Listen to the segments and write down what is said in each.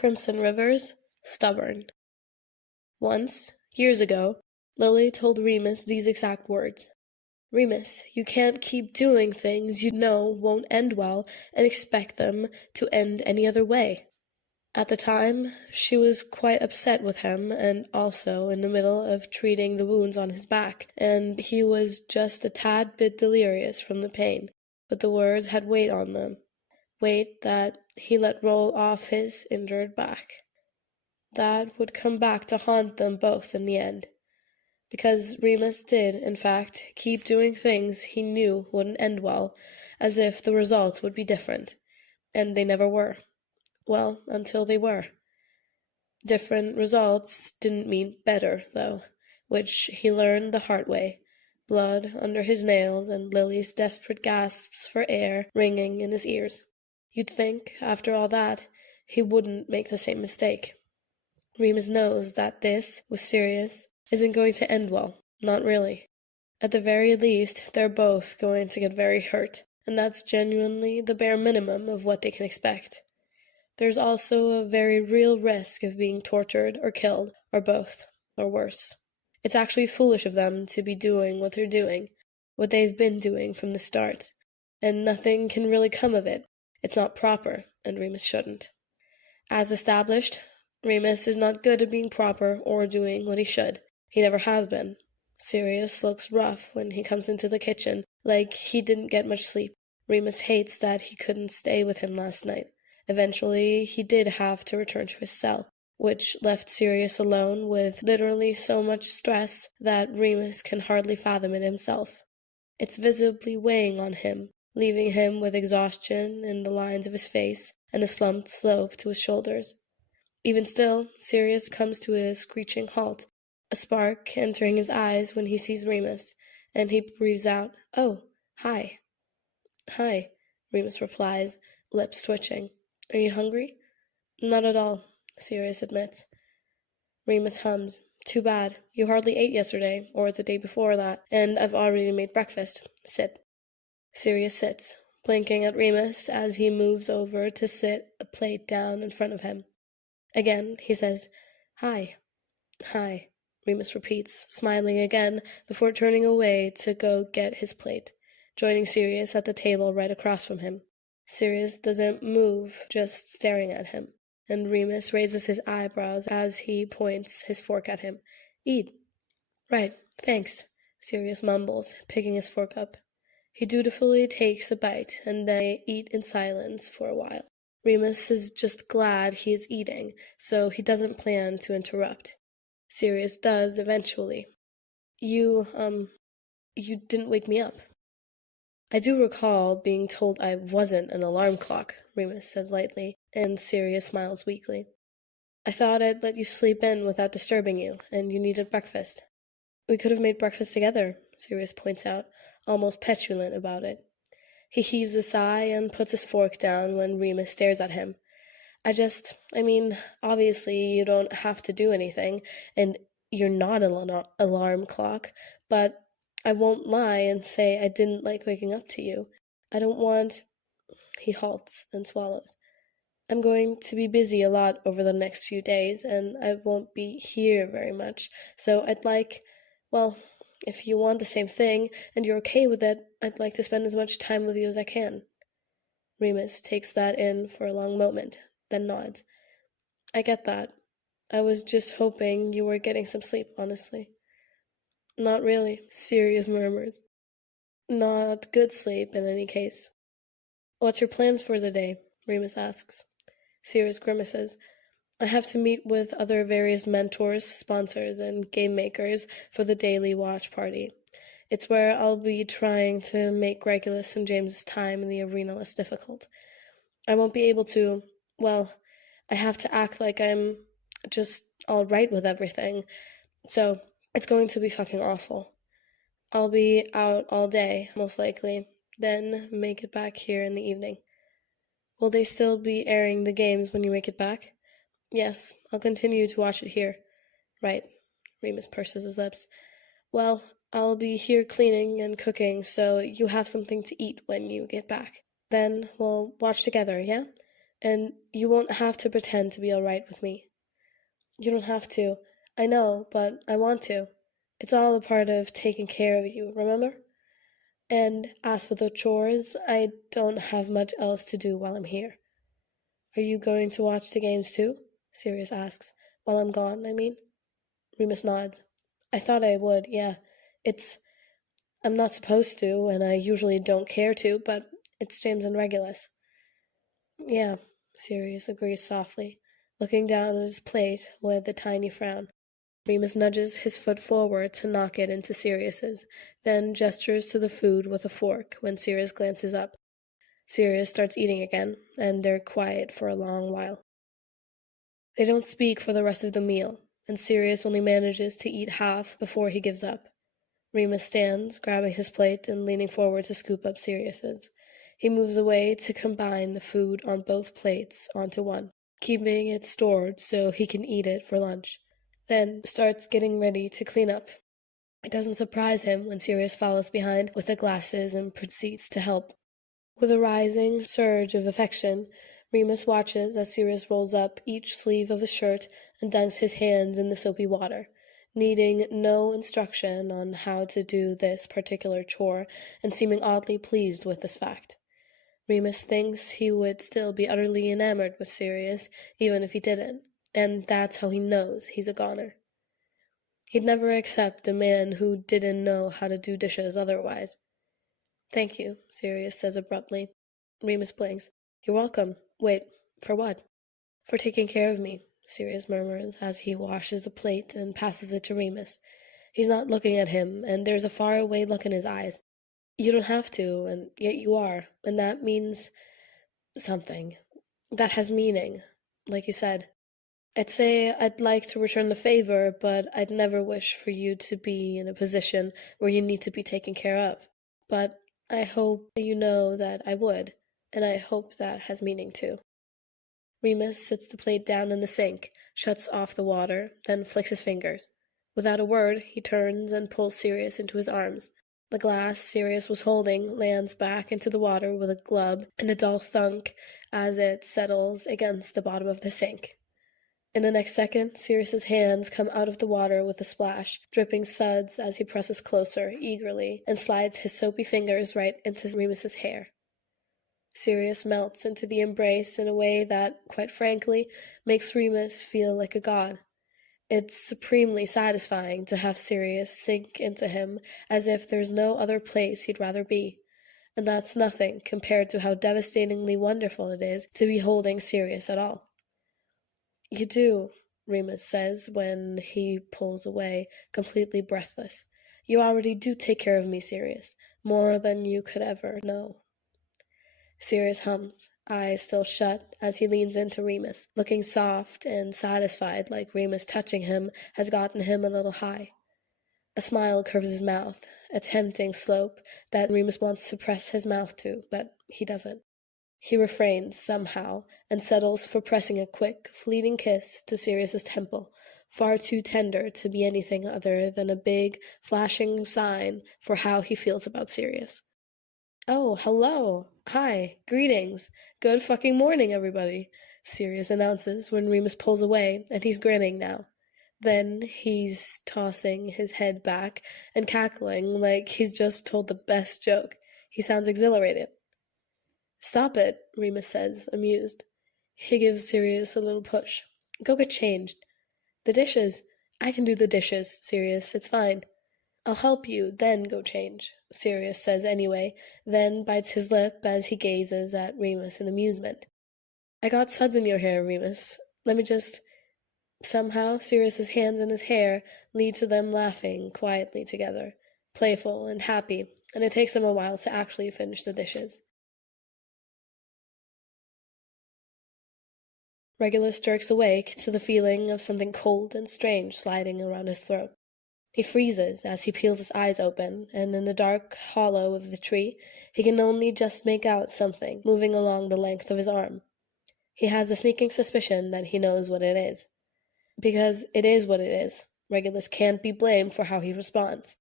Crimson Rivers, stubborn. Once, years ago, Lily told Remus these exact words. Remus, you can't keep doing things you know won't end well and expect them to end any other way. At the time, she was quite upset with him and also in the middle of treating the wounds on his back, and he was just a tad bit delirious from the pain, but the words had weight on them, weight that he let roll off his injured back. That would come back to haunt them both in the end. Because Remus did, in fact, keep doing things he knew wouldn't end well, as if the results would be different. And they never were. Well, until they were. Different results didn't mean better, though, which he learned the hard way, blood under his nails and Lily's desperate gasps for air ringing in his ears. You'd think, after all that, he wouldn't make the same mistake. Remus knows that this, with Sirius, isn't going to end well. Not really. At the very least, they're both going to get very hurt, and that's genuinely the bare minimum of what they can expect. There's also a very real risk of being tortured or killed, or both, or worse. It's actually foolish of them to be doing what they're doing, what they've been doing from the start, and nothing can really come of it. It's not proper, and Remus shouldn't. As established, Remus is not good at being proper or doing what he should. He never has been. Sirius looks rough when he comes into the kitchen, like he didn't get much sleep. Remus hates that he couldn't stay with him last night. Eventually, he did have to return to his cell, which left Sirius alone with literally so much stress that Remus can hardly fathom it himself. It's visibly weighing on him, leaving him with exhaustion in the lines of his face and a slumped slope to his shoulders. Even still, Sirius comes to a screeching halt, a spark entering his eyes when he sees Remus, and he breathes out, "Oh, hi." "Hi," Remus replies, lips twitching. "Are you hungry?" "Not at all," Sirius admits. Remus hums. "Too bad. You hardly ate yesterday, or the day before that, and I've already made breakfast. Sit." Sirius sits, blinking at Remus as he moves over to sit a plate down in front of him. Again, he says, "Hi." "Hi," Remus repeats, smiling again before turning away to go get his plate, joining Sirius at the table right across from him. Sirius doesn't move, just staring at him, and Remus raises his eyebrows as he points his fork at him. "Eat." "Right, thanks," Sirius mumbles, picking his fork up. He dutifully takes a bite, and they eat in silence for a while. Remus is just glad he is eating, so he doesn't plan to interrupt. Sirius does eventually. You didn't wake me up." "I do recall being told I wasn't an alarm clock," Remus says lightly, and Sirius smiles weakly. "I thought I'd let you sleep in without disturbing you, and you needed breakfast." "We could have made breakfast together," Sirius points out, almost petulant about it. He heaves a sigh and puts his fork down when Remus stares at him. Obviously you don't have to do anything, and you're not an alarm clock, but I won't lie and say I didn't like waking up to you. I don't want..." He halts and swallows. "I'm going to be busy a lot over the next few days, and I won't be here very much, so if you want the same thing, and you're okay with it, I'd like to spend as much time with you as I can." Remus takes that in for a long moment, then nods. "I get that. I was just hoping you were getting some sleep, honestly." "Not really," Sirius murmurs. "Not good sleep, in any case." "What's your plans for the day?" Remus asks. Sirius grimaces. "I have to meet with other various mentors, sponsors, and game makers for the daily watch party. It's where I'll be trying to make Regulus and James's time in the arena less difficult. I won't be able to, I have to act like I'm just all right with everything, so it's going to be fucking awful. I'll be out all day, most likely, then make it back here in the evening." "Will they still be airing the games when you make it back?" "Yes, I'll continue to watch it here." "Right," Remus purses his lips. "Well, I'll be here cleaning and cooking, so you have something to eat when you get back. Then we'll watch together, yeah? And you won't have to pretend to be all right with me. You don't have to. I know, but I want to. It's all a part of taking care of you, remember? And as for the chores, I don't have much else to do while I'm here. Are you going to watch the games too? Sirius asks. While I'm gone, I mean. Remus nods. I thought I would, yeah. I'm not supposed to, and I usually don't care to, but it's James and Regulus. Yeah, Sirius agrees softly, looking down at his plate with a tiny frown. Remus nudges his foot forward to knock it into Sirius's, then gestures to the food with a fork when Sirius glances up. Sirius starts eating again, and they're quiet for a long while. They don't speak for the rest of the meal, and Sirius only manages to eat half before he gives up. Remus stands, grabbing his plate and leaning forward to scoop up Sirius's. He moves away to combine the food on both plates onto one, keeping it stored so he can eat it for lunch. Then starts getting ready to clean up. It doesn't surprise him when Sirius follows behind with the glasses and proceeds to help. With a rising surge of affection, Remus watches as Sirius rolls up each sleeve of his shirt and dunks his hands in the soapy water, needing no instruction on how to do this particular chore and seeming oddly pleased with this fact. Remus thinks he would still be utterly enamored with Sirius even if he didn't, and that's how he knows he's a goner. He'd never accept a man who didn't know how to do dishes otherwise. Thank you, Sirius says abruptly. Remus blinks. You're welcome. Wait, for what? For taking care of me, Sirius murmurs as he washes a plate and passes it to Remus. He's not looking at him, and there's a faraway look in his eyes. You don't have to, and yet you are, and that means something. That has meaning, like you said. I'd say I'd like to return the favor, but I'd never wish for you to be in a position where you need to be taken care of. But I hope you know that I would, and I hope that has meaning too. Remus sits the plate down in the sink, shuts off the water, then flicks his fingers. Without a word, he turns and pulls Sirius into his arms. The glass Sirius was holding lands back into the water with a glub and a dull thunk as it settles against the bottom of the sink. In the next second, Sirius's hands come out of the water with a splash, dripping suds as he presses closer, eagerly, and slides his soapy fingers right into Remus's hair. Sirius melts into the embrace in a way that, quite frankly, makes Remus feel like a god. It's supremely satisfying to have Sirius sink into him as if there's no other place he'd rather be. And that's nothing compared to how devastatingly wonderful it is to be holding Sirius at all. You do, Remus says when he pulls away, completely breathless. You already do take care of me, Sirius, more than you could ever know. Sirius hums, eyes still shut, as he leans into Remus, looking soft and satisfied like Remus touching him has gotten him a little high. A smile curves his mouth, a tempting slope that Remus wants to press his mouth to, but he doesn't. He refrains somehow and settles for pressing a quick, fleeting kiss to Sirius's temple, far too tender to be anything other than a big, flashing sign for how he feels about Sirius. Oh, hello. Hi. Greetings. Good fucking morning, everybody, Sirius announces when Remus pulls away, and he's grinning now. Then he's tossing his head back and cackling like he's just told the best joke. He sounds exhilarated. Stop it, Remus says, amused. He gives Sirius a little push. Go get changed. The dishes. I can do the dishes, Sirius. It's fine. I'll help you, then go change, Sirius says anyway, then bites his lip as he gazes at Remus in amusement. I got suds in your hair, Remus. Let me just... Somehow, Sirius's hands in his hair lead to them laughing quietly together, playful and happy, and it takes them a while to actually finish the dishes. Regulus jerks awake to the feeling of something cold and strange sliding around his throat. He freezes as he peels his eyes open, and in the dark hollow of the tree, he can only just make out something moving along the length of his arm. He has a sneaking suspicion that he knows what it is. Because it is what it is. Regulus can't be blamed for how he responds.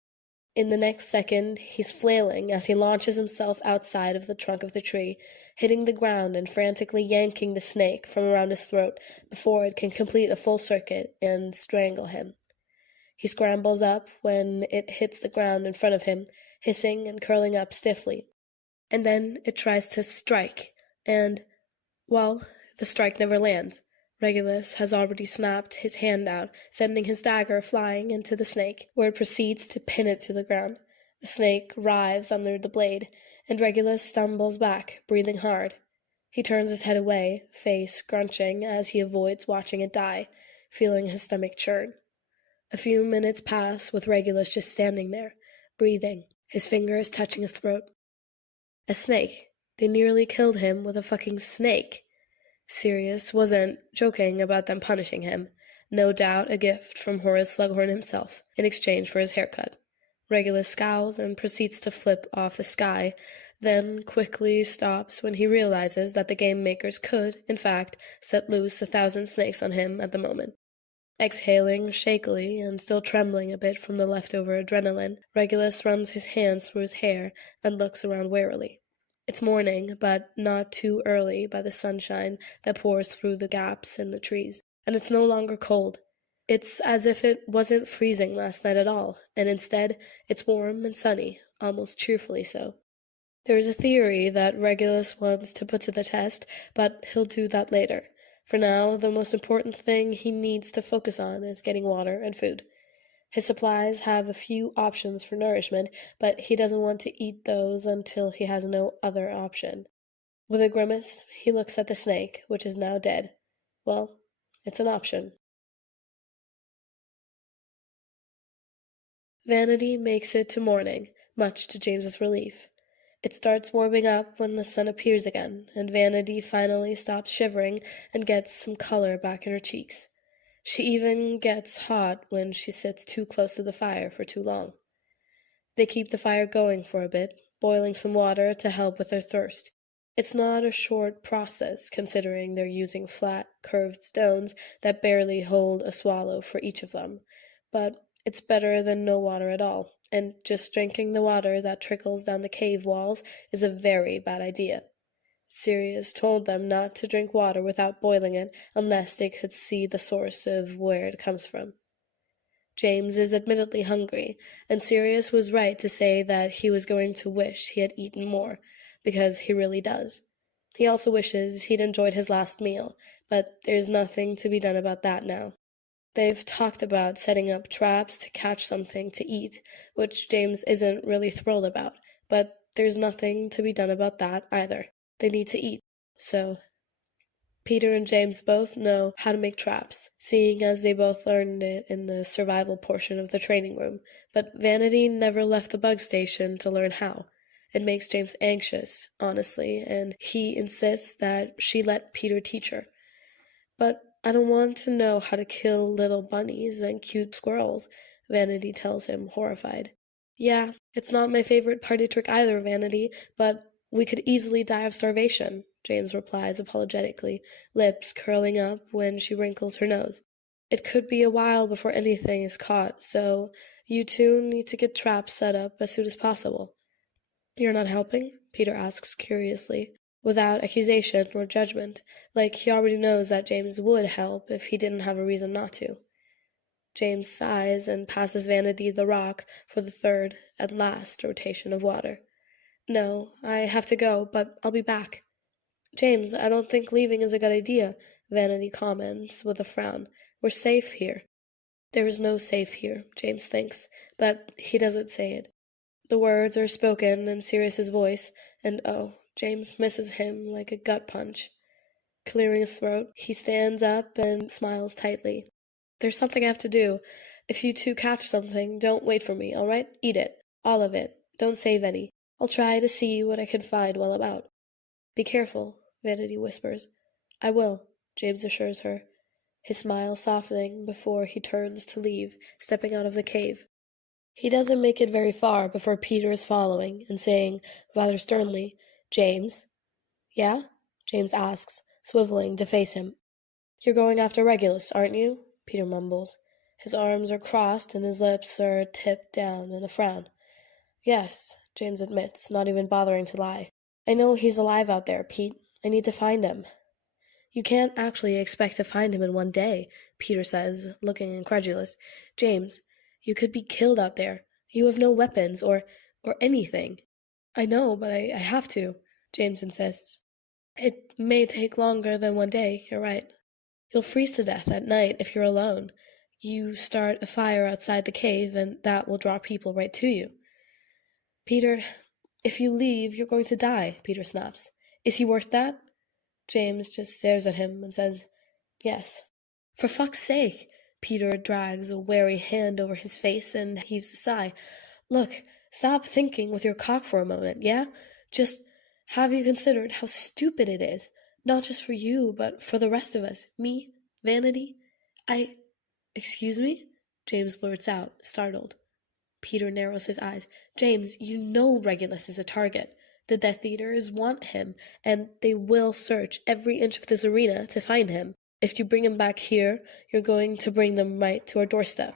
In the next second, he's flailing as he launches himself outside of the trunk of the tree, hitting the ground and frantically yanking the snake from around his throat before it can complete a full circuit and strangle him. He scrambles up when it hits the ground in front of him, hissing and curling up stiffly. And then it tries to strike, and, well, the strike never lands. Regulus has already snapped his hand out, sending his dagger flying into the snake, where it proceeds to pin it to the ground. The snake writhes under the blade, and Regulus stumbles back, breathing hard. He turns his head away, face scrunching as he avoids watching it die, feeling his stomach churn. A few minutes pass with Regulus just standing there, breathing, his fingers touching his throat. A snake. They nearly killed him with a fucking snake. Sirius wasn't joking about them punishing him. No doubt a gift from Horace Slughorn himself, in exchange for his haircut. Regulus scowls and proceeds to flip off the sky, then quickly stops when he realizes that the game makers could, in fact, set loose 1,000 snakes on him at the moment. Exhaling shakily and still trembling a bit from the leftover adrenaline, Regulus runs his hands through his hair and looks around warily. It's morning, but not too early by the sunshine that pours through the gaps in the trees, and it's no longer cold. It's as if it wasn't freezing last night at all, and instead it's warm and sunny, almost cheerfully so. There's a theory that Regulus wants to put to the test, but he'll do that later. For now, the most important thing he needs to focus on is getting water and food. His supplies have a few options for nourishment, but he doesn't want to eat those until he has no other option. With a grimace, he looks at the snake, which is now dead. Well, it's an option. Vanity makes it to morning, much to James's relief. It starts warming up when the sun appears again, and Vanity finally stops shivering and gets some color back in her cheeks. She even gets hot when she sits too close to the fire for too long. They keep the fire going for a bit, boiling some water to help with their thirst. It's not a short process, considering they're using flat, curved stones that barely hold a swallow for each of them, but it's better than no water at all, and just drinking the water that trickles down the cave walls is a very bad idea. Sirius told them not to drink water without boiling it unless they could see the source of where it comes from. James is admittedly hungry, and Sirius was right to say that he was going to wish he had eaten more, because he really does. He also wishes he'd enjoyed his last meal, but there's nothing to be done about that now. They've talked about setting up traps to catch something to eat, which James isn't really thrilled about, but there's nothing to be done about that either. They need to eat, so Peter and James both know how to make traps, seeing as they both learned it in the survival portion of the training room, but Vanity never left the bug station to learn how. It makes James anxious, honestly, and he insists that she let Peter teach her. But I don't want to know how to kill little bunnies and cute squirrels, Vanity tells him, horrified. Yeah, it's not my favorite party trick either, Vanity, but we could easily die of starvation, James replies apologetically, lips curling up when she wrinkles her nose. It could be a while before anything is caught, so you two need to get traps set up as soon as possible. You're not helping? Peter asks curiously, without accusation or judgment, like he already knows that James would help if he didn't have a reason not to. James sighs and passes Vanity the rock for the third and last rotation of water. No, I have to go, but I'll be back. James, I don't think leaving is a good idea, Vanity comments with a frown. We're safe here. There is no safe here, James thinks, but he doesn't say it. The words are spoken in Sirius's voice, and oh, James misses him like a gut punch. Clearing his throat, he stands up and smiles tightly. There's something I have to do. If you two catch something, don't wait for me, all right? Eat it. All of it. Don't save any. I'll try to see what I can find while I'm out. Be careful, Vanity whispers. I will, James assures her, his smile softening before he turns to leave, stepping out of the cave. He doesn't make it very far before Peter is following and saying, rather sternly, James? Yeah? James asks, swiveling to face him. You're going after Regulus, aren't you? Peter mumbles. His arms are crossed and his lips are tipped down in a frown. Yes, James admits, not even bothering to lie. I know he's alive out there, Pete. I need to find him. You can't actually expect to find him in one day, Peter says, looking incredulous. James, you could be killed out there. You have no weapons or anything. I know, but I have to, James insists. It may take longer than one day, you're right. You'll freeze to death at night if you're alone. You start a fire outside the cave, and that will draw people right to you. Peter, if you leave, you're going to die, Peter snaps. Is he worth that? James just stares at him and says, Yes. For fuck's sake! Peter drags a wary hand over his face and heaves a sigh. Look, stop thinking with your cock for a moment, yeah? Just have you considered how stupid it is? Not just for you, but for the rest of us. Me? Vanity? Excuse me? James blurts out, startled. Peter narrows his eyes. James, you know Regulus is a target. The Death Eaters want him, and they will search every inch of this arena to find him. If you bring him back here, you're going to bring them right to our doorstep.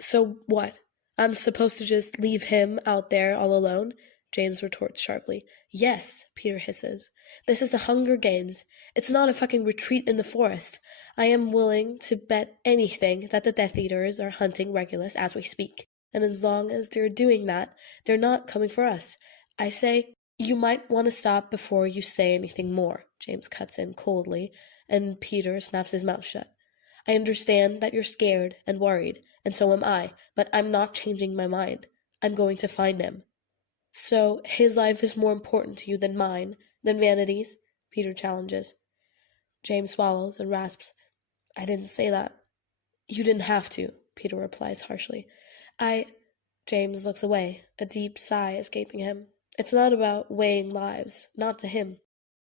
So what? I'm supposed to just leave him out there all alone? James retorts sharply. Yes, Peter hisses. This is the Hunger Games. It's not a fucking retreat in the forest. I am willing to bet anything that the Death Eaters are hunting Regulus as we speak. And as long as they're doing that, they're not coming for us. I say, you might want to stop before you say anything more, James cuts in coldly, and Peter snaps his mouth shut. I understand that you're scared and worried, and so am I, but I'm not changing my mind. I'm going to find him. So his life is more important to you than mine, than Vanity's? Peter challenges. James swallows and rasps, I didn't say that. You didn't have to, Peter replies harshly. James looks away, a deep sigh escaping him. It's not about weighing lives, not to him.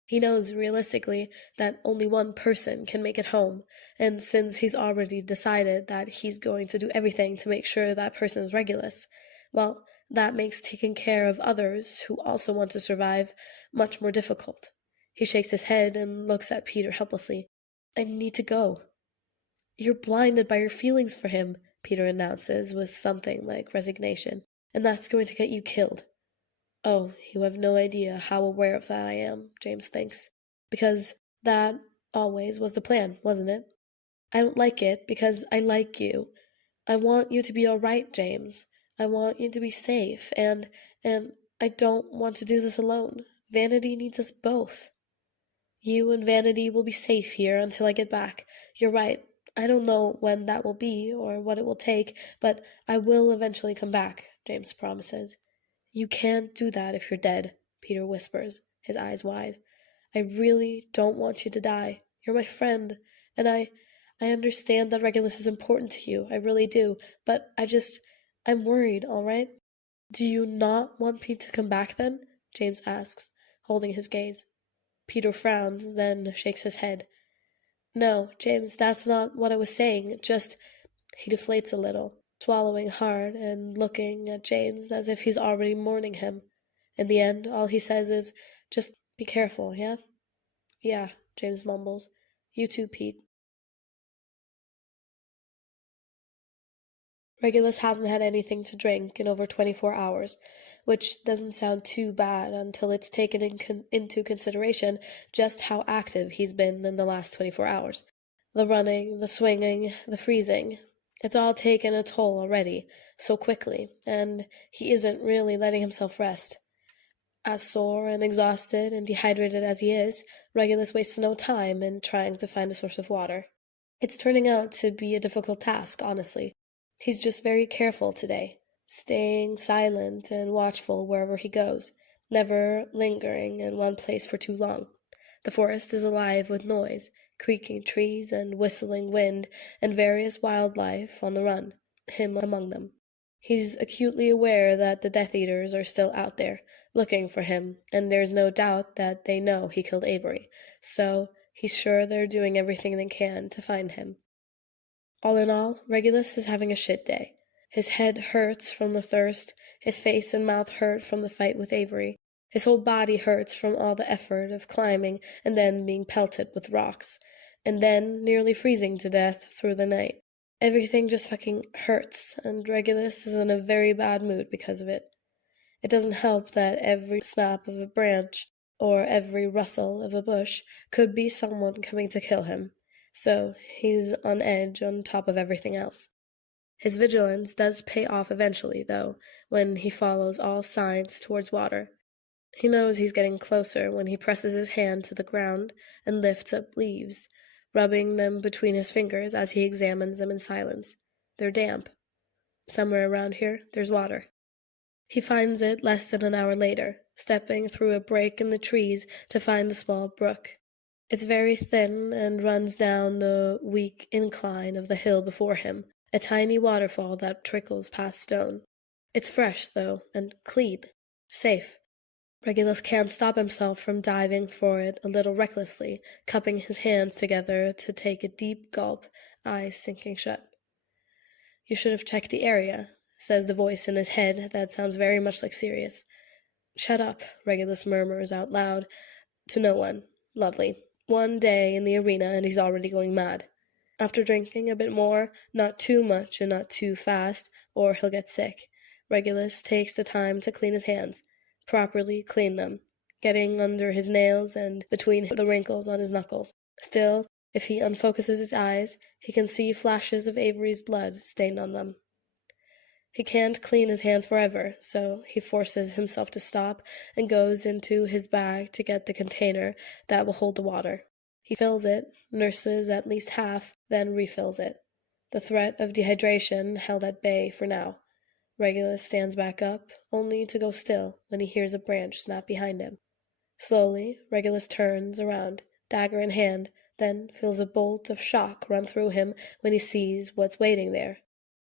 He knows realistically that only one person can make it home, and since he's already decided that he's going to do everything to make sure that person is Regulus, well, that makes taking care of others who also want to survive much more difficult. He shakes his head and looks at Peter helplessly. I need to go. You're blinded by your feelings for him, Peter announces with something like resignation, and that's going to get you killed. Oh, you have no idea how aware of that I am, James thinks, because that always was the plan, wasn't it? I don't like it because I like you. I want you to be all right, James. I want you to be safe, and I don't want to do this alone. Vanity needs us both. You and Vanity will be safe here until I get back. You're right. I don't know when that will be or what it will take, but I will eventually come back, James promises. You can't do that if you're dead, Peter whispers, his eyes wide. I really don't want you to die. You're my friend, and I understand that Regulus is important to you, I really do, but I'm worried, all right? Do you not want Pete to come back then? James asks, holding his gaze. Peter frowns, then shakes his head. No, James, that's not what I was saying, he deflates a little, swallowing hard and looking at James as if he's already mourning him. In the end, all he says is, just be careful, yeah? Yeah, James mumbles. You too, Pete. Regulus hasn't had anything to drink in over 24 hours, which doesn't sound too bad until it's taken into consideration just how active he's been in the last 24 hours. The running, the swinging, the freezing. It's all taken a toll already, so quickly, and he isn't really letting himself rest. As sore and exhausted and dehydrated as he is, Regulus wastes no time in trying to find a source of water. It's turning out to be a difficult task, honestly. He's just very careful today, staying silent and watchful wherever he goes, never lingering in one place for too long. The forest is alive with noise, creaking trees and whistling wind, and various wildlife on the run, him among them. He's acutely aware that the Death Eaters are still out there, looking for him, and there's no doubt that they know he killed Avery, so he's sure they're doing everything they can to find him. All in all, Regulus is having a shit day. His head hurts from the thirst, his face and mouth hurt from the fight with Avery, his whole body hurts from all the effort of climbing and then being pelted with rocks, and then nearly freezing to death through the night. Everything just fucking hurts, and Regulus is in a very bad mood because of it. It doesn't help that every snap of a branch or every rustle of a bush could be someone coming to kill him, so he's on edge on top of everything else. His vigilance does pay off eventually, though, when he follows all signs towards water. He knows he's getting closer when he presses his hand to the ground and lifts up leaves, rubbing them between his fingers as he examines them in silence. They're damp. Somewhere around here, there's water. He finds it less than an hour later, stepping through a break in the trees to find a small brook. It's very thin and runs down the weak incline of the hill before him, a tiny waterfall that trickles past stone. It's fresh, though, and clean. Safe. Regulus can't stop himself from diving for it a little recklessly, cupping his hands together to take a deep gulp, eyes sinking shut. "You should have checked the area," says the voice in his head that sounds very much like Sirius. "Shut up," Regulus murmurs out loud. To no one. Lovely. One day in the arena and he's already going mad. After drinking a bit more, not too much and not too fast, or he'll get sick, Regulus takes the time to clean his hands. Properly clean them, getting under his nails and between the wrinkles on his knuckles. Still, if he unfocuses his eyes, he can see flashes of Avery's blood stained on them. He can't clean his hands forever, so he forces himself to stop and goes into his bag to get the container that will hold the water. He fills it, nurses at least half, then refills it. The threat of dehydration held at bay for now. Regulus stands back up, only to go still when he hears a branch snap behind him. Slowly, Regulus turns around, dagger in hand, then feels a bolt of shock run through him when he sees what's waiting there.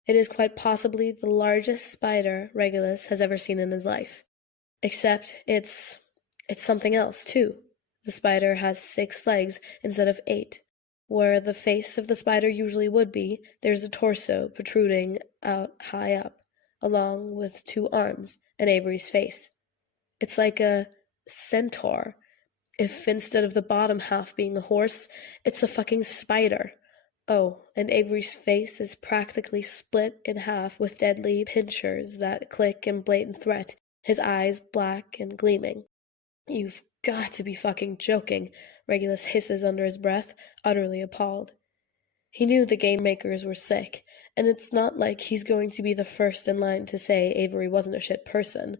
It is quite possibly the largest spider Regulus has ever seen in his life. Except it's something else, too. The spider has 6 legs instead of 8. Where the face of the spider usually would be, there's a torso protruding out high up, along with 2 arms and Avery's face. It's like a centaur, if instead of the bottom half being a horse, it's a fucking spider. Oh, and Avery's face is practically split in half with deadly pincers that click in blatant threat, his eyes black and gleaming. "You've got to be fucking joking," Regulus hisses under his breath, utterly appalled. He knew the game makers were sick, and it's not like he's going to be the first in line to say Avery wasn't a shit person,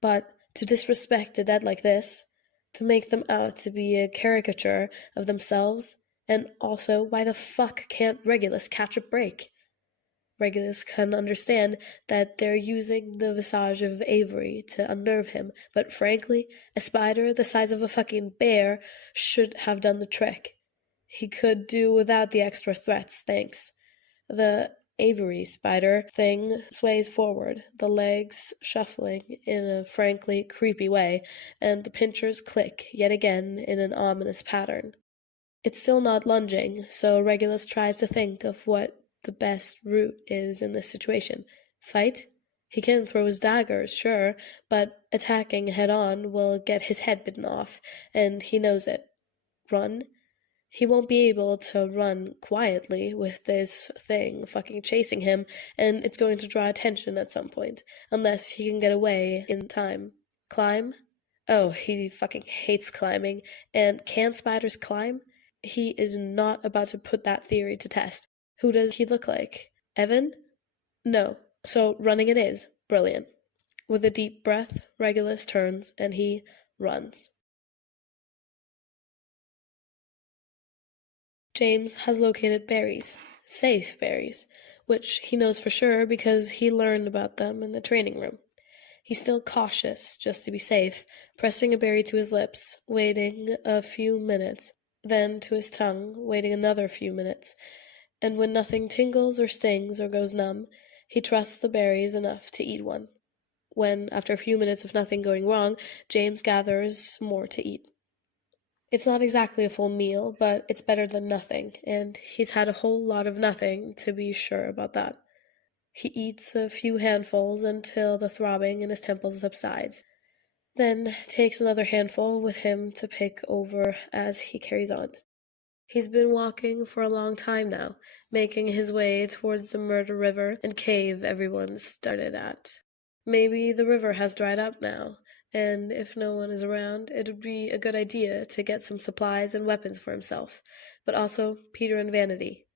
but to disrespect the dead like this, to make them out to be a caricature of themselves, and also, why the fuck can't Regulus catch a break? Regulus can understand that they're using the visage of Avery to unnerve him, but frankly, a spider the size of a fucking bear should have done the trick. He could do without the extra threats, thanks. The Avery spider thing sways forward, the legs shuffling in a frankly creepy way, and the pincers click yet again in an ominous pattern. It's still not lunging, so Regulus tries to think of what the best route is in this situation. Fight? He can throw his daggers, sure, but attacking head-on will get his head bitten off, and he knows it. Run? He won't be able to run quietly with this thing fucking chasing him, and it's going to draw attention at some point, unless he can get away in time. Climb? Oh, he fucking hates climbing, and can spiders climb? He is not about to put that theory to test. Who does he look like? Evan? No. So running it is. Brilliant. With a deep breath, Regulus turns and he runs. James has located berries. Safe berries. Which he knows for sure because he learned about them in the training room. He's still cautious, just to be safe, pressing a berry to his lips, waiting a few minutes, then to his tongue, waiting another few minutes. And when nothing tingles or stings or goes numb, he trusts the berries enough to eat one. When, after a few minutes of nothing going wrong, James gathers more to eat. It's not exactly a full meal, but it's better than nothing, and he's had a whole lot of nothing to be sure about that. He eats a few handfuls until the throbbing in his temples subsides, then takes another handful with him to pick over as he carries on. He's been walking for a long time now, making his way towards the murder river and cave everyone started at. Maybe the river has dried up now, and if no one is around, it would be a good idea to get some supplies and weapons for himself, but also Peter and Vanity.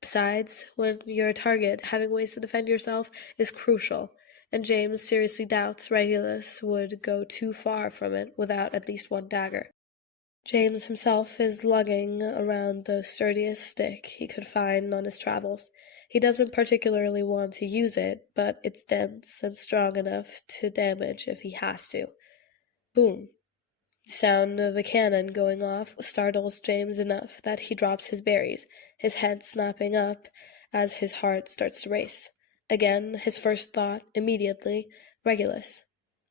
Besides, when you're a target, having ways to defend yourself is crucial, and James seriously doubts Regulus would go too far from it without at least one dagger. James himself is lugging around the sturdiest stick he could find on his travels. He doesn't particularly want to use it, but it's dense and strong enough to damage if he has to. Boom! The sound of a cannon going off startles James enough that he drops his berries, his head snapping up as his heart starts to race. Again, his first thought, immediately, Regulus.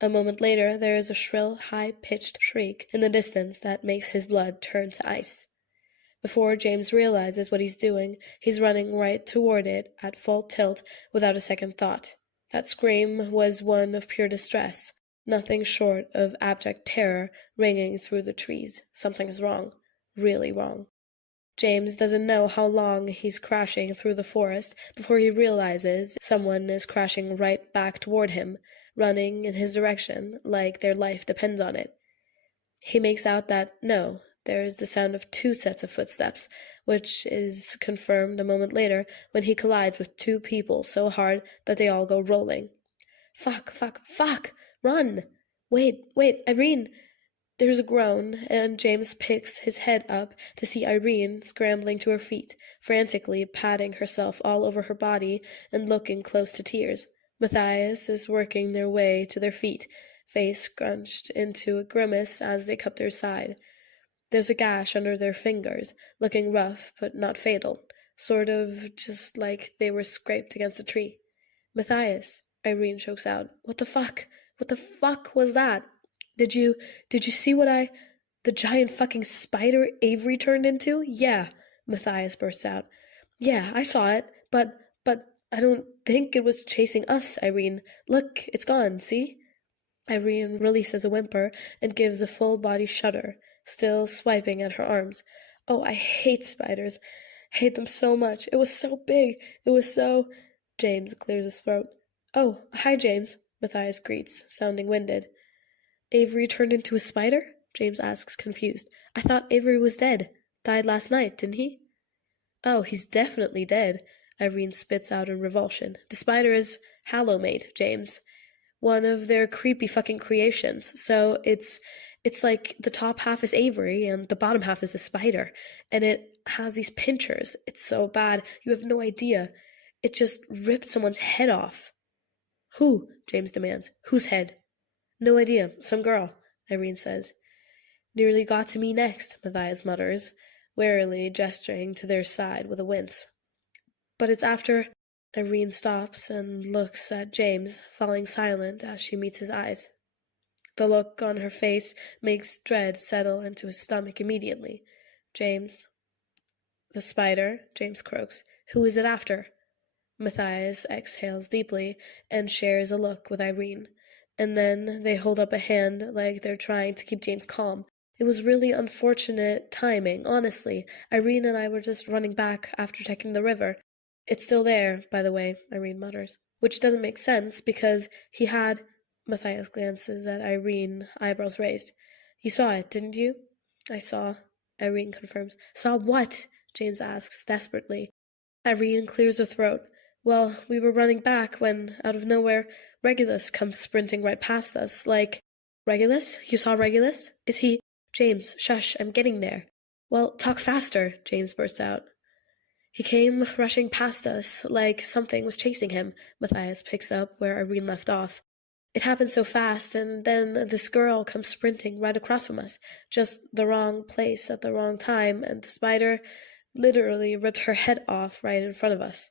A moment later, there is a shrill, high-pitched shriek in the distance that makes his blood turn to ice. Before James realizes what he's doing, he's running right toward it at full tilt without a second thought. That scream was one of pure distress, nothing short of abject terror ringing through the trees. Something is wrong, really wrong. James doesn't know how long he's crashing through the forest before he realizes someone is crashing right back toward him, running in his direction like their life depends on it. He makes out that, no, there is the sound of 2 sets of footsteps, which is confirmed a moment later when he collides with 2 people so hard that they all go rolling. Fuck, fuck, fuck! Run! Wait, Irene! There's a groan, and James picks his head up to see Irene scrambling to her feet, frantically patting herself all over her body and looking close to tears. Matthias is working their way to their feet, face scrunched into a grimace as they cut their side. There's a gash under their fingers, looking rough but not fatal, sort of just like they were scraped against a tree. Matthias, Irene chokes out. What the fuck? What the fuck was that? Did you see what the giant fucking spider Avery turned into? Yeah, Matthias bursts out. Yeah, I saw it, but I don't think it was chasing us, Irene. Look, it's gone, see? Irene releases a whimper and gives a full-body shudder, still swiping at her arms. Oh, I hate spiders. Hate them so much. It was so big. It was so... James clears his throat. Oh, hi, James, Matthias greets, sounding winded. Avery turned into a spider? James asks, confused. I thought Avery was dead. Died last night, didn't he? Oh, he's definitely dead, Irene spits out in revulsion. The spider is Hallowmade, James. One of their creepy fucking creations. So it's like the top half is Avery and the bottom half is a spider. And it has these pinchers. It's so bad. You have no idea. It just ripped someone's head off. Who? James demands. Whose head? No idea. Some girl, Irene says. Nearly got to me next, Matthias mutters, warily gesturing to their side with a wince. But it's after... Irene stops and looks at James, falling silent as she meets his eyes. The look on her face makes dread settle into his stomach immediately. James. The spider, James croaks. Who is it after? Matthias exhales deeply and shares a look with Irene. And then they hold up a hand like they're trying to keep James calm. It was really unfortunate timing, honestly. Irene and I were just running back after checking the river. It's still there, by the way, Irene mutters. Which doesn't make sense, because he had... Matthias glances at Irene, eyebrows raised. You saw it, didn't you? I saw, Irene confirms. Saw what? James asks, desperately. Irene clears her throat. Well, we were running back when, out of nowhere, Regulus comes sprinting right past us, like... Regulus? You saw Regulus? Is he... James, shush, I'm getting there. Well, talk faster, James bursts out. He came rushing past us like something was chasing him, Matthias picks up where Irene left off. It happened so fast, and then this girl comes sprinting right across from us, just the wrong place at the wrong time, and the spider literally ripped her head off right in front of us.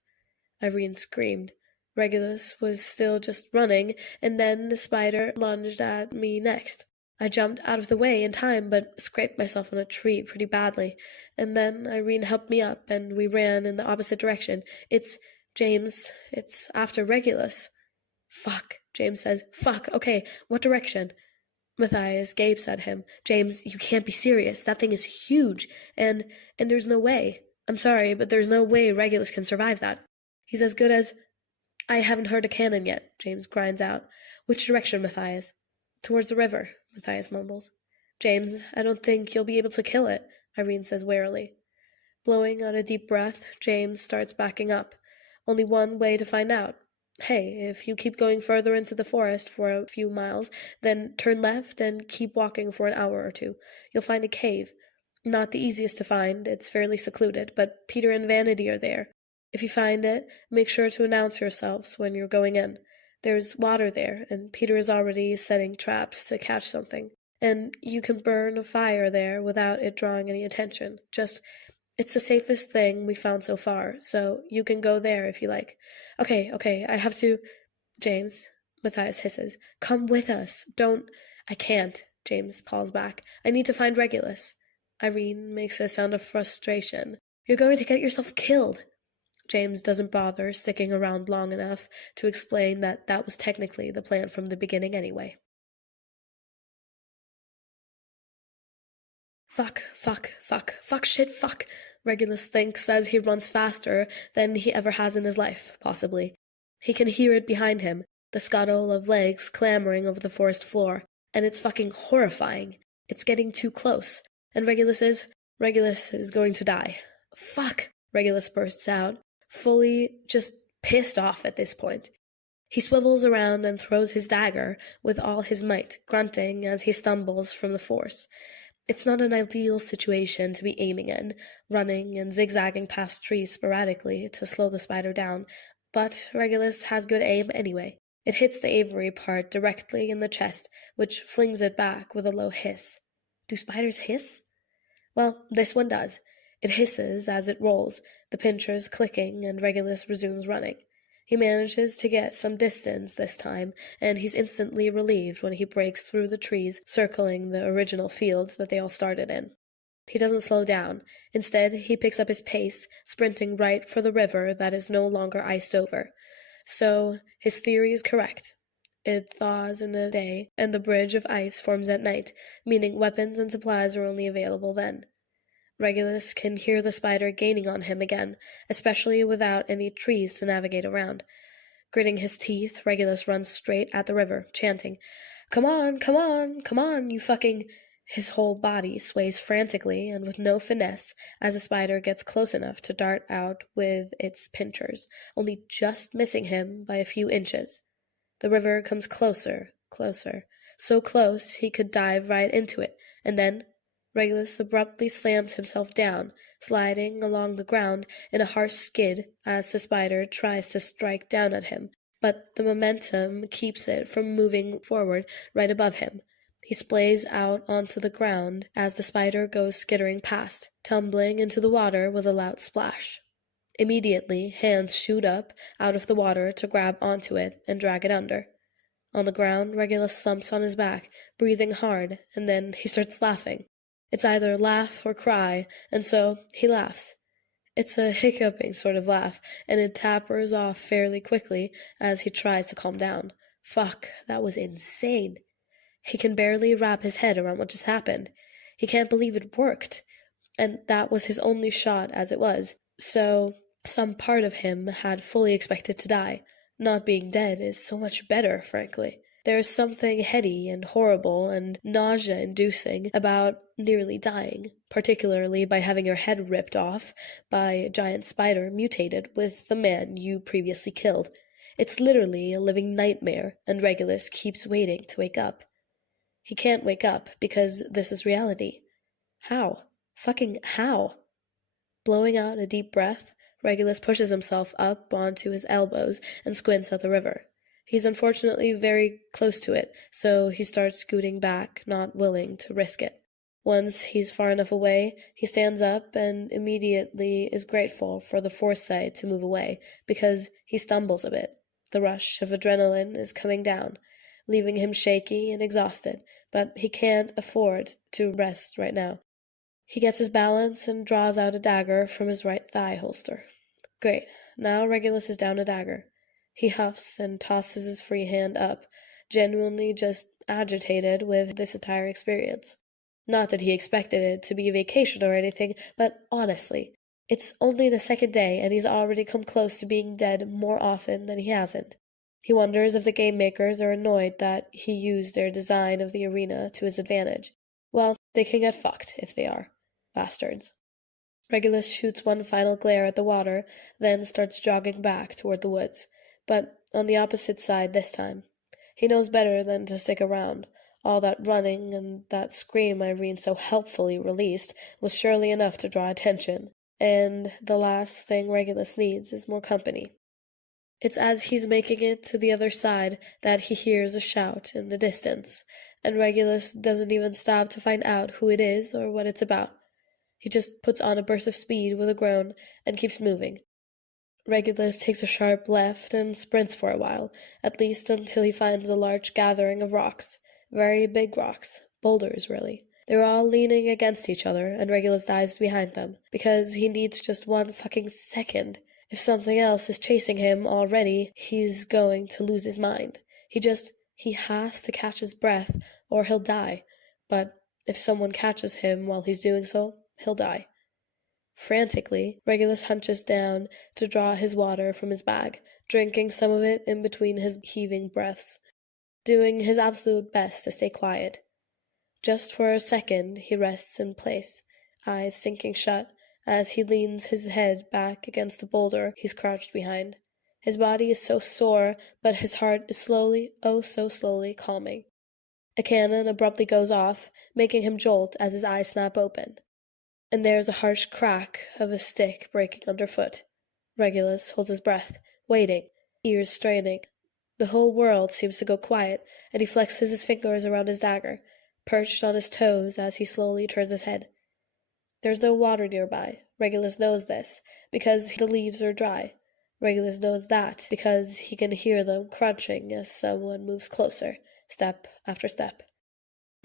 Irene screamed. Regulus was still just running, and then the spider lunged at me next. I jumped out of the way in time, but scraped myself on a tree pretty badly. And then Irene helped me up, and we ran in the opposite direction. James, it's after Regulus. Fuck, James says. Fuck, okay, what direction? Matthias gapes at him. James, you can't be serious. That thing is huge, and there's no way. I'm sorry, but there's no way Regulus can survive that. He's as good as... I haven't heard a cannon yet, James grinds out. Which direction, Matthias? Towards the river, Matthias mumbles. James, I don't think you'll be able to kill it, Irene says warily. Blowing out a deep breath, James starts backing up. Only one way to find out. Hey, if you keep going further into the forest for a few miles, then turn left and keep walking for an hour or two. You'll find a cave. Not the easiest to find, it's fairly secluded, but Peter and Vanity are there. If you find it, make sure to announce yourselves when you're going in. There's water there, and Peter is already setting traps to catch something. And you can burn a fire there without it drawing any attention. It's the safest thing we've found so far, so you can go there if you like. Okay, I have to... James, Matthias hisses. Come with us. Don't... I can't, James calls back. I need to find Regulus. Irene makes a sound of frustration. You're going to get yourself killed. James doesn't bother sticking around long enough to explain that that was technically the plan from the beginning anyway. Fuck, shit, fuck, Regulus thinks as he runs faster than he ever has in his life, possibly. He can hear it behind him, the scuttle of legs clambering over the forest floor, and it's fucking horrifying. It's getting too close, and Regulus is going to die. Fuck, Regulus bursts out, fully just pissed off at this point. He swivels around and throws his dagger with all his might, grunting as he stumbles from the force. It's not an ideal situation to be aiming in, running and zigzagging past trees sporadically to slow the spider down, but Regulus has good aim anyway. It hits the aviary part directly in the chest, which flings it back with a low hiss. Do spiders hiss? Well, this one does. It hisses as it rolls, the pinchers clicking, and Regulus resumes running. He manages to get some distance this time, and he's instantly relieved when he breaks through the trees circling the original field that they all started in. He doesn't slow down. Instead, he picks up his pace, sprinting right for the river that is no longer iced over. So, his theory is correct. It thaws in the day, and the bridge of ice forms at night, meaning weapons and supplies are only available then. Regulus can hear the spider gaining on him again, especially without any trees to navigate around. Gritting his teeth, Regulus runs straight at the river, chanting, Come on, you fucking... His whole body sways frantically and with no finesse as the spider gets close enough to dart out with its pinchers, only just missing him by a few inches. The river comes closer, so close he could dive right into it, and then Regulus abruptly slams himself down, sliding along the ground in a harsh skid as the spider tries to strike down at him, but the momentum keeps it from moving forward right above him. He splays out onto the ground as the spider goes skittering past, tumbling into the water with a loud splash. Immediately, hands shoot up out of the water to grab onto it and drag it under. On the ground, Regulus slumps on his back, breathing hard, and then he starts laughing. It's either laugh or cry, and so he laughs. It's a hiccuping sort of laugh, and it tapers off fairly quickly as he tries to calm down. Fuck, that was insane. He can barely wrap his head around what just happened. He can't believe it worked. And that was his only shot as it was. So, some part of him had fully expected to die. Not being dead is so much better, frankly. There is something heady and horrible and nausea-inducing about nearly dying, particularly by having your head ripped off by a giant spider mutated with the man you previously killed. It's literally a living nightmare, and Regulus keeps waiting to wake up. He can't wake up because this is reality. How? Fucking how? Blowing out a deep breath, Regulus pushes himself up onto his elbows and squints at the river. He's unfortunately very close to it, so he starts scooting back, not willing to risk it. Once he's far enough away, he stands up and immediately is grateful for the foresight to move away, because he stumbles a bit. The rush of adrenaline is coming down, leaving him shaky and exhausted, but he can't afford to rest right now. He gets his balance and draws out a dagger from his right thigh holster. Great, now Regulus is down a dagger. He huffs and tosses his free hand up, genuinely just agitated with this entire experience. Not that he expected it to be a vacation or anything, but honestly, It's only the second day, and he's already come close to being dead more often than he hasn't. He wonders if the game makers are annoyed that he used their design of the arena to his advantage. Well, they can get fucked if they are. Bastards. Regulus shoots one final glare at the water, then starts jogging back toward the woods, but on the opposite side this time. He knows better than to stick around. All that running and that scream Irene so helpfully released was surely enough to draw attention, and the last thing Regulus needs is more company. It's as he's making it to the other side that he hears a shout in the distance, and Regulus doesn't even stop to find out who it is or what it's about. He just puts on a burst of speed with a groan and keeps moving. Regulus takes a sharp left and sprints for a while, at least until he finds a large gathering of rocks. Very big rocks. Boulders, really. They're all leaning against each other, and Regulus dives behind them, because he needs just one fucking second. If something else is chasing him already, he's going to lose his mind. He has to catch his breath, or he'll die. But if someone catches him while he's doing so, he'll die. Frantically, Regulus hunches down to draw his water from his bag, drinking some of it in between his heaving breaths, doing his absolute best to stay quiet. Just for a second he rests in place, eyes sinking shut, as he leans his head back against the boulder he's crouched behind. His body is so sore, but his heart is slowly, oh so slowly, calming. A cannon abruptly goes off, making him jolt as his eyes snap open. And there's a harsh crack of a stick breaking underfoot. Regulus holds his breath, waiting, ears straining. The whole world seems to go quiet, and he flexes his fingers around his dagger, perched on his toes as he slowly turns his head. There's no water nearby. Regulus knows this, because the leaves are dry. Regulus knows that, because he can hear them crunching as someone moves closer, step after step.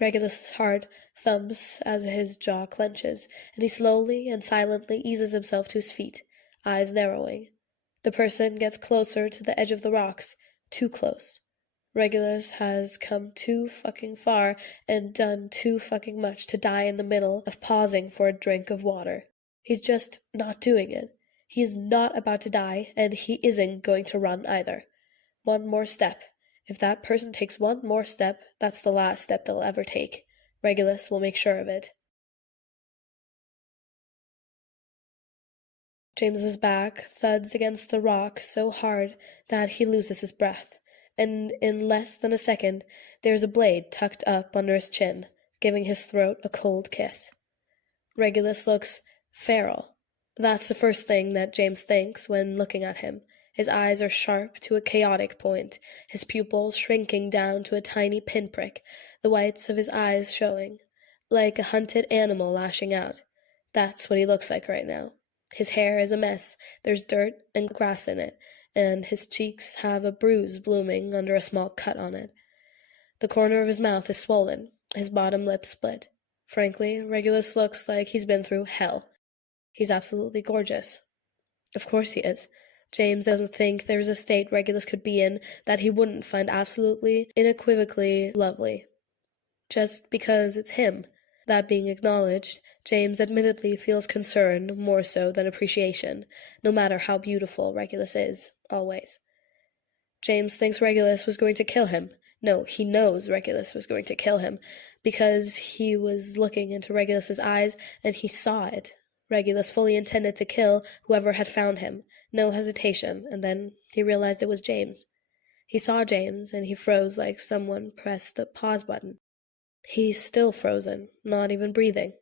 Regulus's heart thumps as his jaw clenches, and he slowly and silently eases himself to his feet, eyes narrowing. The person gets closer to the edge of the rocks, too close. Regulus has come too fucking far and done too fucking much to die in the middle of pausing for a drink of water. He's just not doing it. He is not about to die, and he isn't going to run either. One more step. If that person takes one more step, that's the last step they'll ever take. Regulus will make sure of it. James's back thuds against the rock so hard that he loses his breath, and in less than a second there's a blade tucked up under his chin, giving his throat a cold kiss. Regulus looks feral. That's the first thing that James thinks when looking at him. His eyes are sharp to a chaotic point, his pupils shrinking down to a tiny pinprick, the whites of his eyes showing, like a hunted animal lashing out. That's what he looks like right now. His hair is a mess, there's dirt and grass in it, and his cheeks have a bruise blooming under a small cut on it. The corner of his mouth is swollen, his bottom lip split. Frankly, Regulus looks like he's been through hell. He's absolutely gorgeous. Of course he is. James doesn't think there's a state Regulus could be in that he wouldn't find absolutely, unequivocally lovely. Just because it's him. That being acknowledged, James admittedly feels concern more so than appreciation, no matter how beautiful Regulus is, always. James thinks Regulus was going to kill him. No, he knows Regulus was going to kill him, because he was looking into Regulus's eyes and he saw it. Regulus fully intended to kill whoever had found him, no hesitation, and then he realized it was James. He saw James, and he froze like someone pressed the pause button. He's still frozen, not even breathing.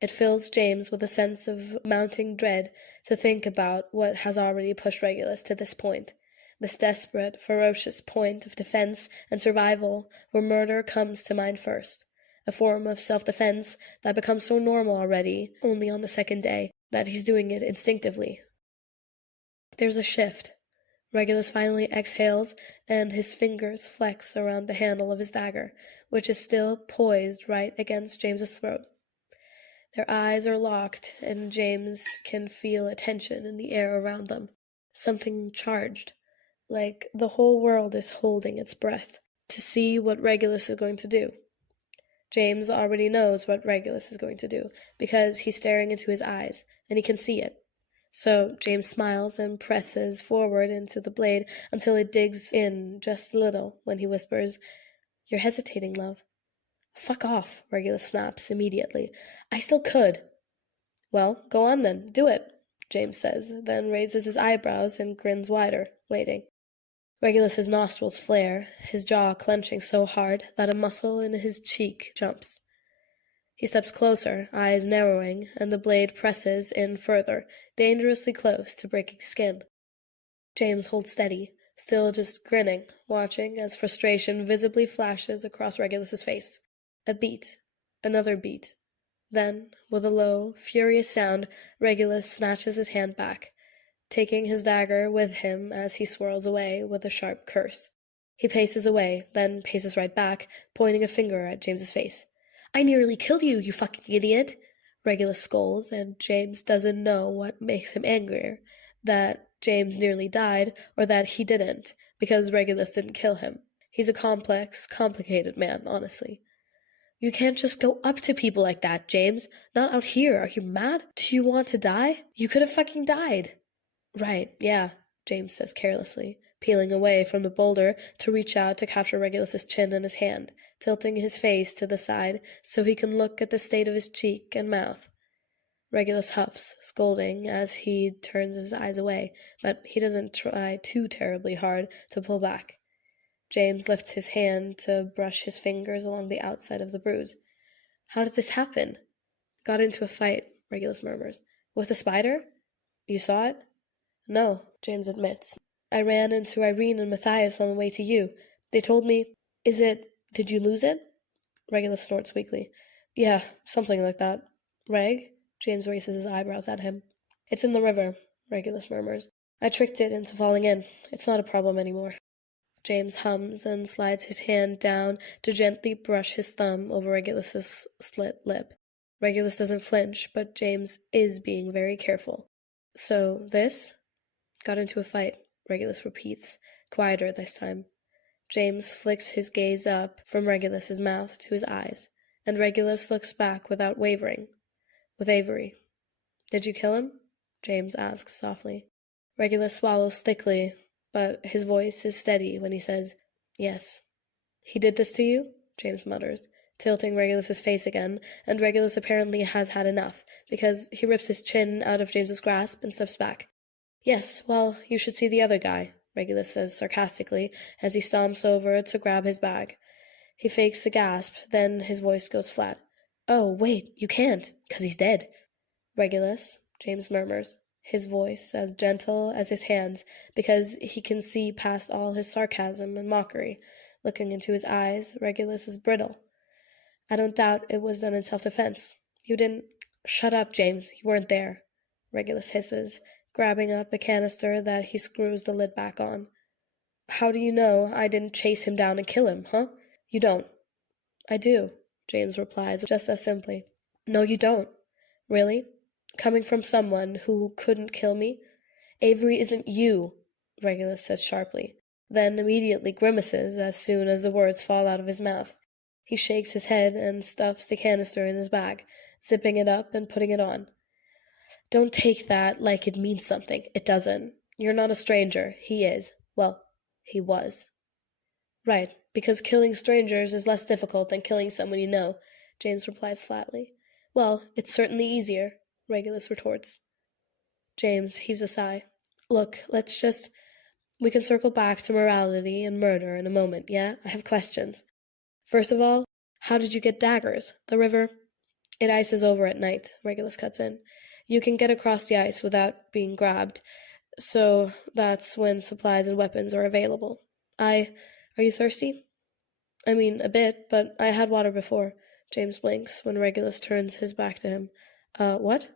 It fills James with a sense of mounting dread to think about what has already pushed Regulus to this point, this desperate, ferocious point of defense and survival where murder comes to mind first. A form of self-defense that becomes so normal already, only on the second day, that he's doing it instinctively. There's a shift. Regulus finally exhales, and his fingers flex around the handle of his dagger, which is still poised right against James's throat. Their eyes are locked, and James can feel a tension in the air around them. Something charged, like the whole world is holding its breath to see what Regulus is going to do. James already knows what Regulus is going to do, because he's staring into his eyes, and he can see it. So James smiles and presses forward into the blade until it digs in just a little when he whispers, "You're hesitating, love." "Fuck off," Regulus snaps immediately. "I still could." "Well, go on then, do it," James says, then raises his eyebrows and grins wider, waiting. Regulus's nostrils flare, his jaw clenching so hard that a muscle in his cheek jumps. He steps closer, eyes narrowing, and the blade presses in further, dangerously close to breaking skin. James holds steady, still just grinning, watching as frustration visibly flashes across Regulus's face. A beat, another beat. Then, with a low, furious sound, Regulus snatches his hand back, taking his dagger with him as he swirls away with a sharp curse. He paces away, then paces right back, pointing a finger at James's face. "I nearly killed you, you fucking idiot!" Regulus scolds, and James doesn't know what makes him angrier, that James nearly died, or that he didn't, because Regulus didn't kill him. He's a complex, complicated man, honestly. "You can't just go up to people like that, James. Not out here. Are you mad? Do you want to die? You could have fucking died." "Right, yeah," James says carelessly, peeling away from the boulder to reach out to capture Regulus's chin in his hand, tilting his face to the side so he can look at the state of his cheek and mouth. Regulus huffs, scolding as he turns his eyes away, but he doesn't try too terribly hard to pull back. James lifts his hand to brush his fingers along the outside of the bruise. "How did this happen?" "Got into a fight," Regulus murmurs. "With a spider?" "You saw it?" "No," James admits. "I ran into Irene and Matthias on the way to you. They told me, did you lose it?" Regulus snorts weakly. "Yeah, something like that." "Reg?" James raises his eyebrows at him. "It's in the river," Regulus murmurs. "I tricked it into falling in. It's not a problem anymore." James hums and slides his hand down to gently brush his thumb over Regulus's split lip. Regulus doesn't flinch, but James is being very careful. "So, this?" "Got into a fight," Regulus repeats, quieter this time. James flicks his gaze up from Regulus's mouth to his eyes, and Regulus looks back without wavering. "With Avery." "Did you kill him?" James asks softly. Regulus swallows thickly, but his voice is steady when he says, "Yes." "He did this to you?" James mutters, tilting Regulus's face again, and Regulus apparently has had enough, because he rips his chin out of James's grasp and steps back. "Yes, well, you should see the other guy," Regulus says sarcastically, as he stomps over to grab his bag. He fakes a gasp, then his voice goes flat. "Oh, wait, you can't, 'cause he's dead." "Regulus," James murmurs, his voice as gentle as his hands, because he can see past all his sarcasm and mockery. Looking into his eyes, Regulus is brittle. "I don't doubt it was done in self-defense. You didn't—" "Shut up, James, you weren't there," Regulus hisses, grabbing up a canister that he screws the lid back on. "How do you know I didn't chase him down and kill him, huh? You don't." "I do," James replies just as simply. "No, you don't." "Really? Coming from someone who couldn't kill me?" "Avery isn't you," Regulus says sharply, then immediately grimaces as soon as the words fall out of his mouth. He shakes his head and stuffs the canister in his bag, zipping it up and putting it on. "Don't take that like it means something. It doesn't. You're not a stranger. He is. Well, he was." "Right, because killing strangers is less difficult than killing someone you know," James replies flatly. "Well, it's certainly easier," Regulus retorts. James heaves a sigh. "Look, we can circle back to morality and murder in a moment, yeah? I have questions. First of all, how did you get daggers? The river—" "It ices over at night," Regulus cuts in. "You can get across the ice without being grabbed, so that's when supplies and weapons are available. Are you thirsty?" "I mean, a bit, but I had water before." James blinks when Regulus turns his back to him. What?"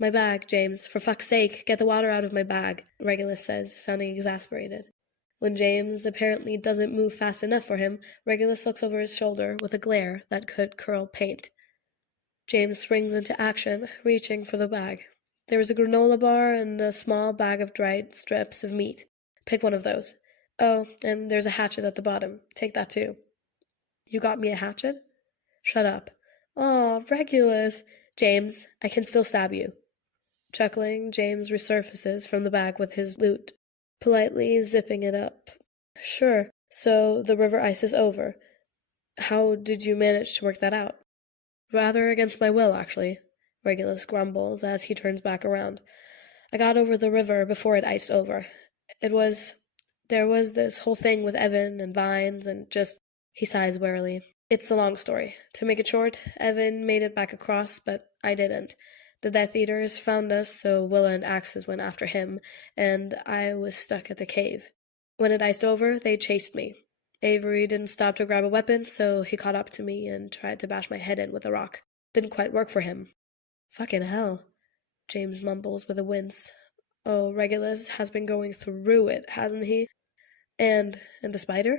"My bag, James. For fuck's sake, get the water out of my bag," Regulus says, sounding exasperated. When James apparently doesn't move fast enough for him, Regulus looks over his shoulder with a glare that could curl paint. James springs into action, reaching for the bag. There is a granola bar and a small bag of dried strips of meat. "Pick one of those. Oh, and there's a hatchet at the bottom. Take that too." "You got me a hatchet?" "Shut up." "Aw, Regulus." "James, I can still stab you." Chuckling, James resurfaces from the bag with his loot, politely zipping it up. Sure, so the river ice is over. How did you manage to work that out? Rather against my will, actually, Regulus grumbles as he turns back around. I got over the river before it iced over. There was this whole thing with Evan and Vines and just, he sighs wearily. It's a long story. To make it short, Evan made it back across, but I didn't. The Death Eaters found us, so Willa and Axes went after him, and I was stuck at the cave. When it iced over, they chased me. Avery didn't stop to grab a weapon, so he caught up to me and tried to bash my head in with a rock. Didn't quite work for him. Fucking hell, James mumbles with a wince. Oh, Regulus has been going through it, hasn't he? And the spider?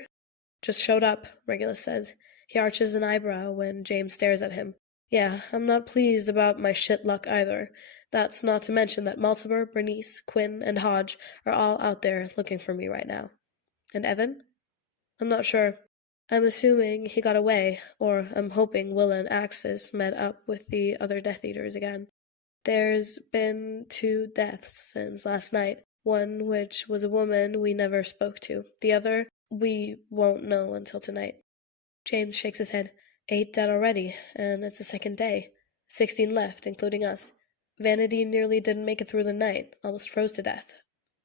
Just showed up, Regulus says. He arches an eyebrow when James stares at him. Yeah, I'm not pleased about my shit luck either. That's not to mention that Malciber, Bernice, Quinn, and Hodge are all out there looking for me right now. And Evan? I'm not sure. I'm assuming he got away, or I'm hoping Willa and Axis met up with the other Death Eaters again. There's been 2 deaths since last night, one which was a woman we never spoke to. The other, we won't know until tonight. James shakes his head. 8 dead already, and it's the 2nd day. 16 left, including us. Vanity nearly didn't make it through the night, almost froze to death.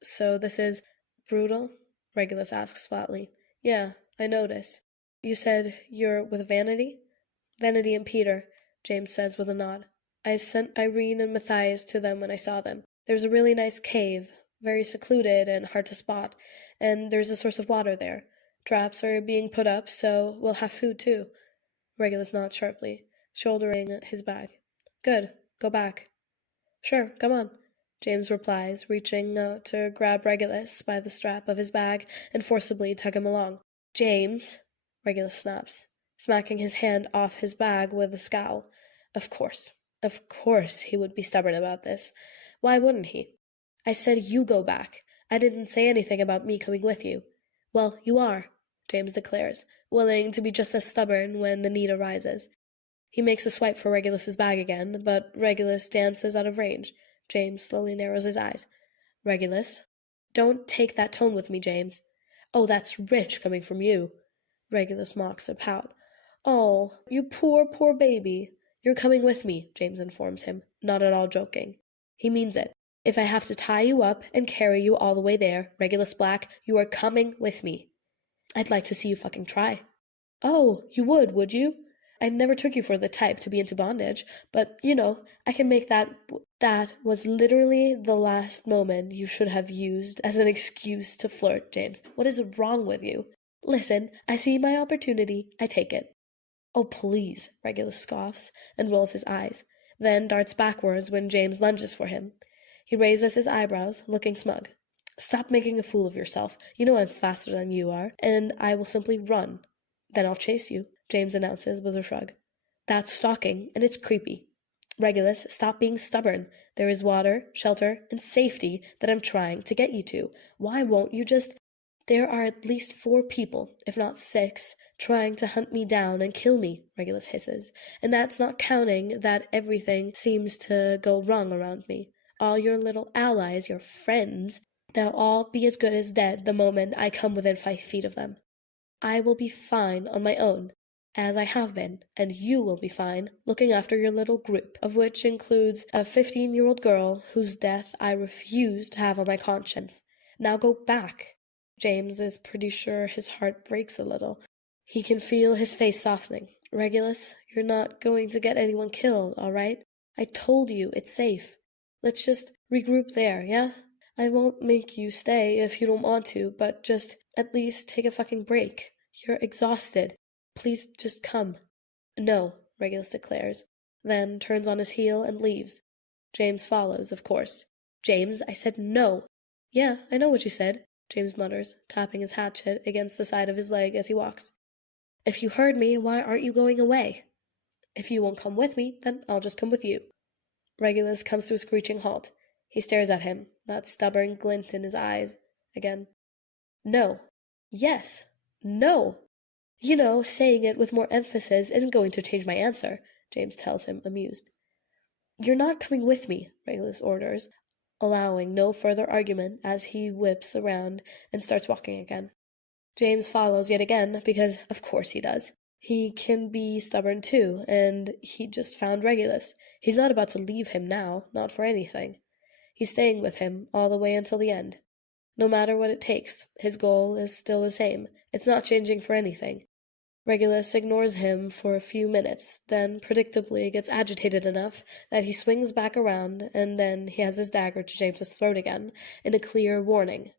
So this is brutal? Regulus asks flatly. Yeah, I notice. You said you're with Vanity? Vanity and Peter, James says with a nod. I sent Irene and Matthias to them when I saw them. There's a really nice cave, very secluded and hard to spot, and there's a source of water there. Traps are being put up, so we'll have food too. Regulus nods sharply, shouldering his bag. Good, go back. Sure, come on, James replies, reaching out to grab Regulus by the strap of his bag and forcibly tug him along. James, Regulus snaps, smacking his hand off his bag with a scowl. Of course he would be stubborn about this. Why wouldn't he? I said you go back. I didn't say anything about me coming with you. Well, you are, James declares, willing to be just as stubborn when the need arises. He makes a swipe for Regulus's bag again, but Regulus dances out of range. James slowly narrows his eyes. Regulus, don't take that tone with me, James. Oh, that's rich coming from you. Regulus mocks a pout. Oh, you poor, poor baby. You're coming with me, James informs him, not at all joking. He means it. If I have to tie you up and carry you all the way there, Regulus Black, you are coming with me. I'd like to see you fucking try. Oh, you would you? I never took you for the type to be into bondage, but, I can make that... That was literally the last moment you should have used as an excuse to flirt, James. What is wrong with you? Listen, I see my opportunity, I take it. Oh, please, Regulus scoffs and rolls his eyes, then darts backwards when James lunges for him. He raises his eyebrows, looking smug. Stop making a fool of yourself. You know I'm faster than you are, and I will simply run. Then I'll chase you, James announces with a shrug. That's stalking, and it's creepy. Regulus, stop being stubborn. There is water, shelter, and safety that I'm trying to get you to. Why won't you just... There are at least 4 people, if not 6, trying to hunt me down and kill me, Regulus hisses. And that's not counting that everything seems to go wrong around me. All your little allies, your friends, they'll all be as good as dead the moment I come within 5 feet of them. I will be fine on my own, as I have been, and you will be fine looking after your little group, of which includes a 15-year-old girl whose death I refuse to have on my conscience. Now go back. James is pretty sure his heart breaks a little. He can feel his face softening. Regulus, you're not going to get anyone killed, all right? I told you it's safe. Let's just regroup there, yeah? I won't make you stay if you don't want to, but just at least take a fucking break. You're exhausted. Please just come. No, Regulus declares, then turns on his heel and leaves. James follows, of course. James, I said no. Yeah, I know what you said, James mutters, tapping his hatchet against the side of his leg as he walks. If you heard me, why aren't you going away? If you won't come with me, then I'll just come with you. Regulus comes to a screeching halt. He stares at him, that stubborn glint in his eyes, again. No. Yes. No. Saying it with more emphasis isn't going to change my answer, James tells him, amused. "You're not coming with me," Regulus orders, allowing no further argument as he whips around and starts walking again. James follows yet again, because of course he does. He can be stubborn too, and he just found Regulus. He's not about to leave him now, not for anything. He's staying with him all the way until the end. No matter what it takes, his goal is still the same. It's not changing for anything. Regulus ignores him for a few minutes, then predictably gets agitated enough that he swings back around, and then he has his dagger to James's throat again, in a clear warning.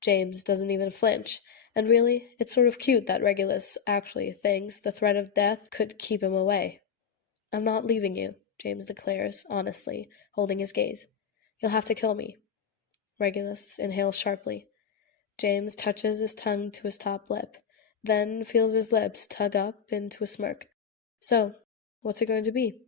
James doesn't even flinch, and really, it's sort of cute that Regulus actually thinks the threat of death could keep him away. "I'm not leaving you," James declares, honestly, holding his gaze. "You'll have to kill me." Regulus inhales sharply. James touches his tongue to his top lip, then feels his lips tug up into a smirk. "So, what's it going to be?"